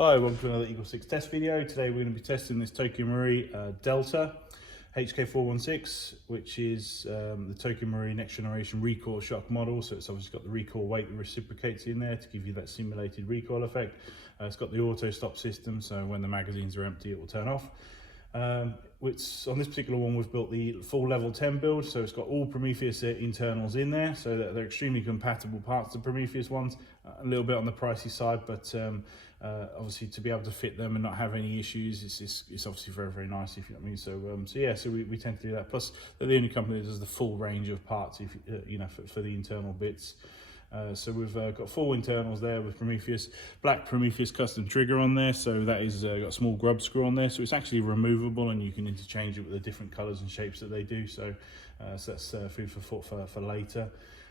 Hello, welcome to another EagleSix test video. Today we're going to be testing this Tokyo Marui Delta HK416, which is the Tokyo Marui next generation recoil shock model. So it's obviously got the recoil weight that reciprocates in there to give you that simulated recoil effect. It's got the auto stop system, so when the magazines are empty it will turn off. Which on this particular one we've built the full level 10 build, so it's got all Prometheus internals in there, so that they're extremely compatible parts of Prometheus ones. A little bit on the pricey side, but obviously to be able to fit them and not have any issues, it's obviously very, very nice, if you know what I mean. So we tend to do that. Plus they're the only company that does the full range of parts, if for the internal bits. So we've got full internals there with Prometheus, black Prometheus custom trigger on there, so that is got a small grub screw on there, so it's actually removable and you can interchange it with the different colours and shapes that they do, so that's food for thought for later.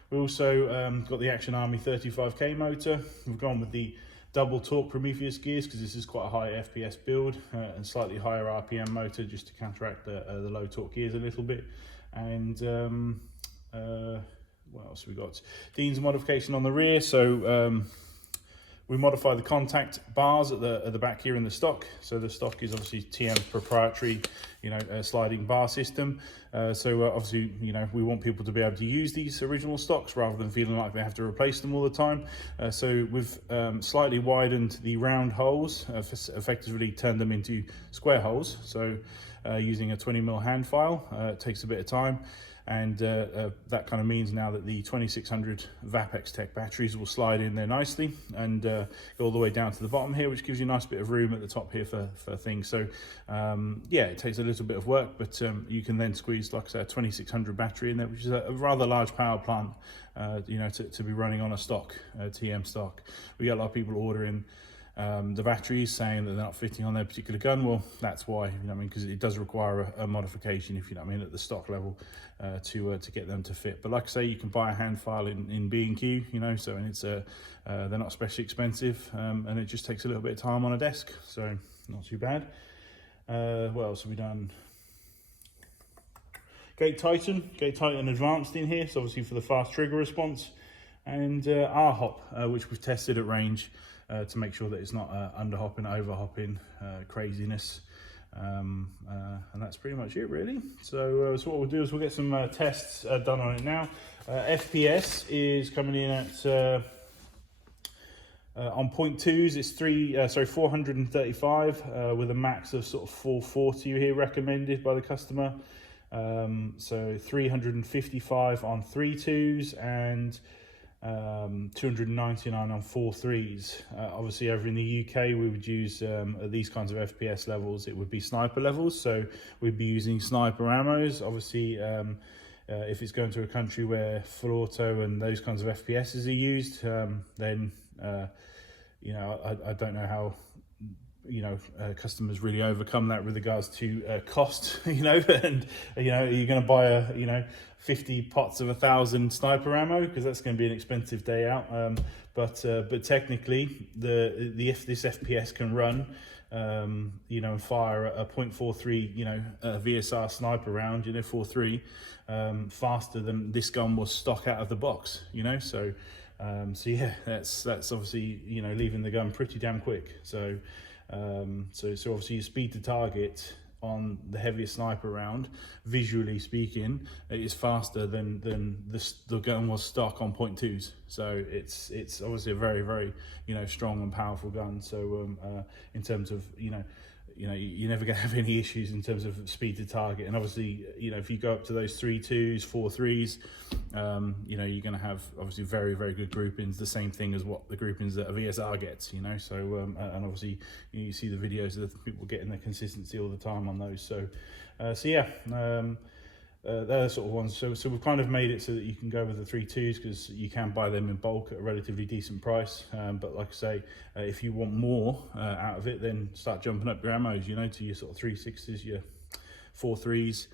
We also got the Action Army 35k motor. We've gone with the double torque Prometheus gears because this is quite a high FPS build, and slightly higher RPM motor just to counteract the low torque gears a little bit. And what else have we got? Dean's modification on the rear, so we modified the contact bars at the back here in the stock. So the stock is obviously TM's proprietary, sliding bar system. So obviously, we want people to be able to use these original stocks rather than feeling like they have to replace them all the time. So we've slightly widened the round holes, effectively turned them into square holes. So using a 20mm hand file, it takes a bit of time. And that kind of means now that the 2600 Vapex Tech batteries will slide in there nicely and go all the way down to the bottom here, which gives you a nice bit of room at the top here for things. So yeah, it takes a little bit of work, but you can then squeeze, like I said, a 2600 battery in there, which is a rather large power plant, to be running on a stock, TM stock. We get a lot of people ordering the batteries saying that they're not fitting on their particular gun. Well, that's why, because it does require a modification, if you know what I mean, at the stock level to get them to fit. But like I say, you can buy a hand file in B&Q, so and it's they're not especially expensive, and it just takes a little bit of time on a desk, so not too bad. What else have we done? Gate Titan Advanced in here, so obviously for the fast trigger response, and R-hop, which we've tested at range to make sure that it's not under-hopping, over-hopping craziness. And that's pretty much it, really. So what we'll do is we'll get some tests done on it now. FPS is coming in at on 0.2s, it's 435 with a max of sort of 440 here recommended by the customer. So 355 on 3.2s and 299 on 4.3s. Obviously over in the UK we would use at these kinds of FPS levels, it would be sniper levels, so we'd be using sniper ammos. Obviously if it's going to a country where full auto and those kinds of FPSs are used, then I don't know how customers really overcome that with regards to cost, and you're going to buy 50 pots of 1,000 sniper ammo, because that's going to be an expensive day out. But technically, if this FPS can run, and fire a .43, VSR sniper round, 4.3, faster than this gun was stock out of the box, so yeah, that's obviously leaving the gun pretty damn quick. So obviously your speed to target on the heaviest sniper round, visually speaking, it is faster than the gun was stock on 0.2s. So it's obviously a very, very strong and powerful gun. So in terms of you're never going to have any issues in terms of speed to target. And obviously, if you go up to those 3.2s, 4.3s, you're going to have obviously very, very good groupings, the same thing as what the groupings that a VSR gets, so, and obviously you see the videos of the people getting the consistency all the time on those. So yeah, they're the sort of ones. So we've kind of made it so that you can go with the 3.2s because you can buy them in bulk at a relatively decent price. But like I say, if you want more out of it, then start jumping up your ammos, to your sort of 3.6s, your 4.3s,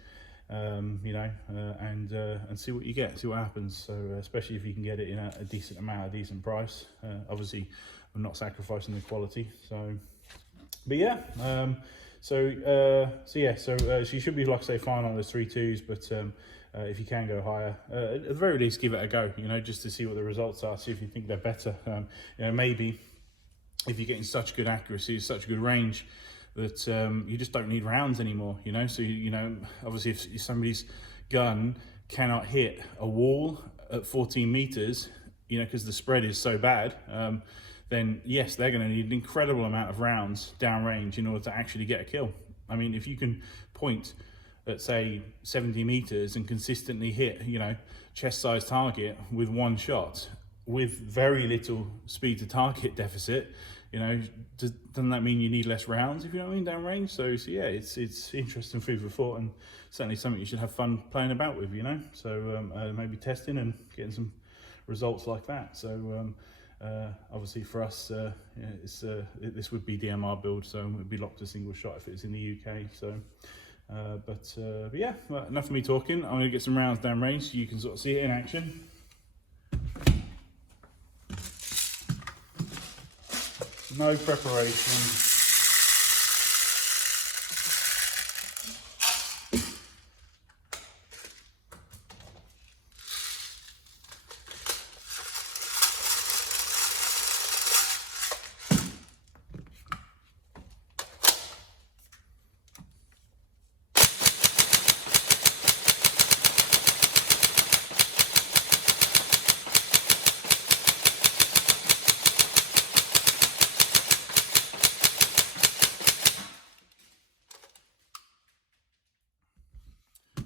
and see what you get, see what happens. So especially if you can get it in a decent amount, a decent price. Obviously, I'm not sacrificing the quality. So, but yeah. So you should be, like I say, fine on those 3.2s, but if you can go higher, at the very least give it a go, just to see what the results are, see if you think they're better. Maybe if you're getting such good accuracy, such good range, that you just don't need rounds anymore, you know. So you know, obviously if somebody's gun cannot hit a wall at 14 meters, you know, because the spread is so bad, then yes, they're going to need an incredible amount of rounds downrange in order to actually get a kill. I mean, if you can point at say 70 meters and consistently hit, you know, chest size target with one shot with very little speed to target deficit, you know, doesn't that mean you need less rounds, if you know what I mean, downrange? So yeah, it's interesting food for thought, and certainly something you should have fun playing about with, you know. So maybe testing and getting some results like that. So obviously for us, yeah, this would be DMR build, so it would be locked to single shot if it's in the UK. So but yeah, well, enough of me talking. I'm going to get some rounds downrange so you can sort of see it in action. No preparation.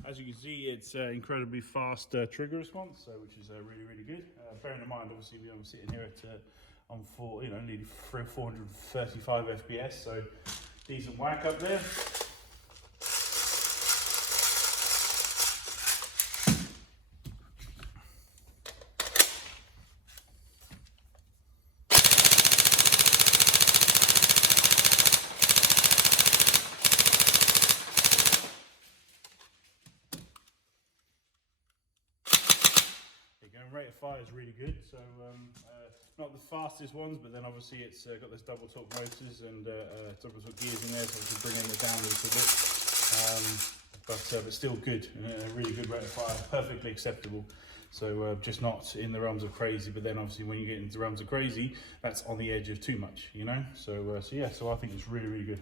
As you can see, it's incredibly fast trigger response, which is really good. Bearing in mind, obviously, I'm sitting here at on nearly 435 FPS, so decent whack up there. Rate of fire is really good, so not the fastest ones, but then obviously it's got those double torque motors and double torque gears in there, so obviously bringing it down a little bit, but still good, really good rate of fire, perfectly acceptable. So just not in the realms of crazy, but then obviously when you get into the realms of crazy, that's on the edge of too much, you know. So yeah, so I think it's really good.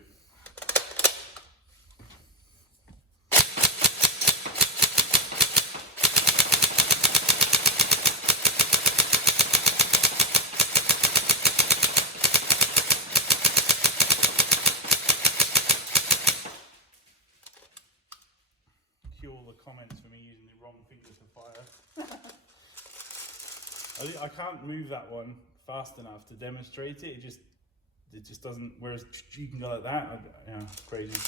All the comments for me using the wrong fingers to fire. I can't move that one fast enough to demonstrate it. It just doesn't. Whereas you can go like that. Yeah, it's crazy.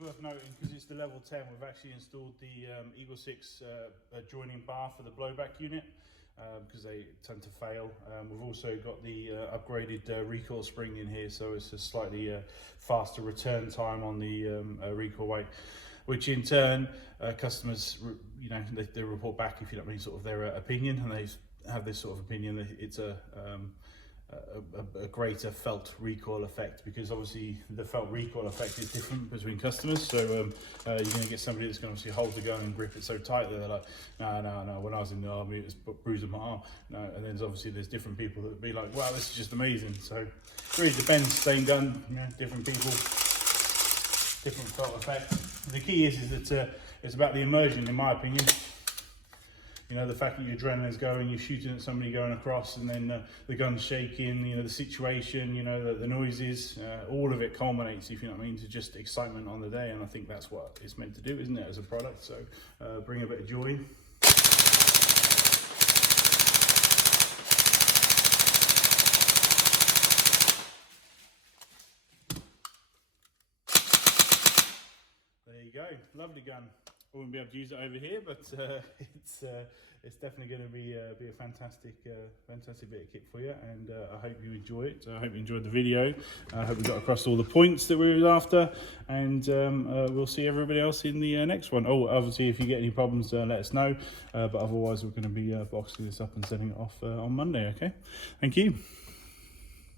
Worth noting, because it's the level 10, we've actually installed the EagleSix joining bar for the blowback unit, because they tend to fail. We've also got the upgraded recoil spring in here, so it's a slightly faster return time on the recoil weight, which in turn customers, you know, they report back, if you don't mean, sort of their opinion, and they have this sort of opinion that it's a greater felt recoil effect, because obviously the felt recoil effect is different between customers. So you're going to get somebody that's going to obviously hold the gun and grip it so tight that they're like, no, when I was in the army it was bruising my arm. No, and then obviously there's different people that would be like, wow, this is just amazing. So it really depends, same gun, you know, different people, different felt effect. The key is that It's about the immersion, in my opinion. You know, the fact that your adrenaline's going, you're shooting at somebody going across, and then the gun's shaking, you know, the situation, you know, the noises, all of it culminates, if you know what I mean, to just excitement on the day. And I think that's what it's meant to do, isn't it, as a product? So bring a bit of joy. There you go, lovely gun. I wouldn't be able to use it over here, but it's definitely going to be a fantastic fantastic bit of kit for you, and I hope you enjoy it. I hope you enjoyed the video. I hope we got across all the points that we were after, and we'll see everybody else in the next one. Oh, obviously, if you get any problems, let us know. But otherwise, we're going to be boxing this up and setting it off on Monday. Okay, thank you.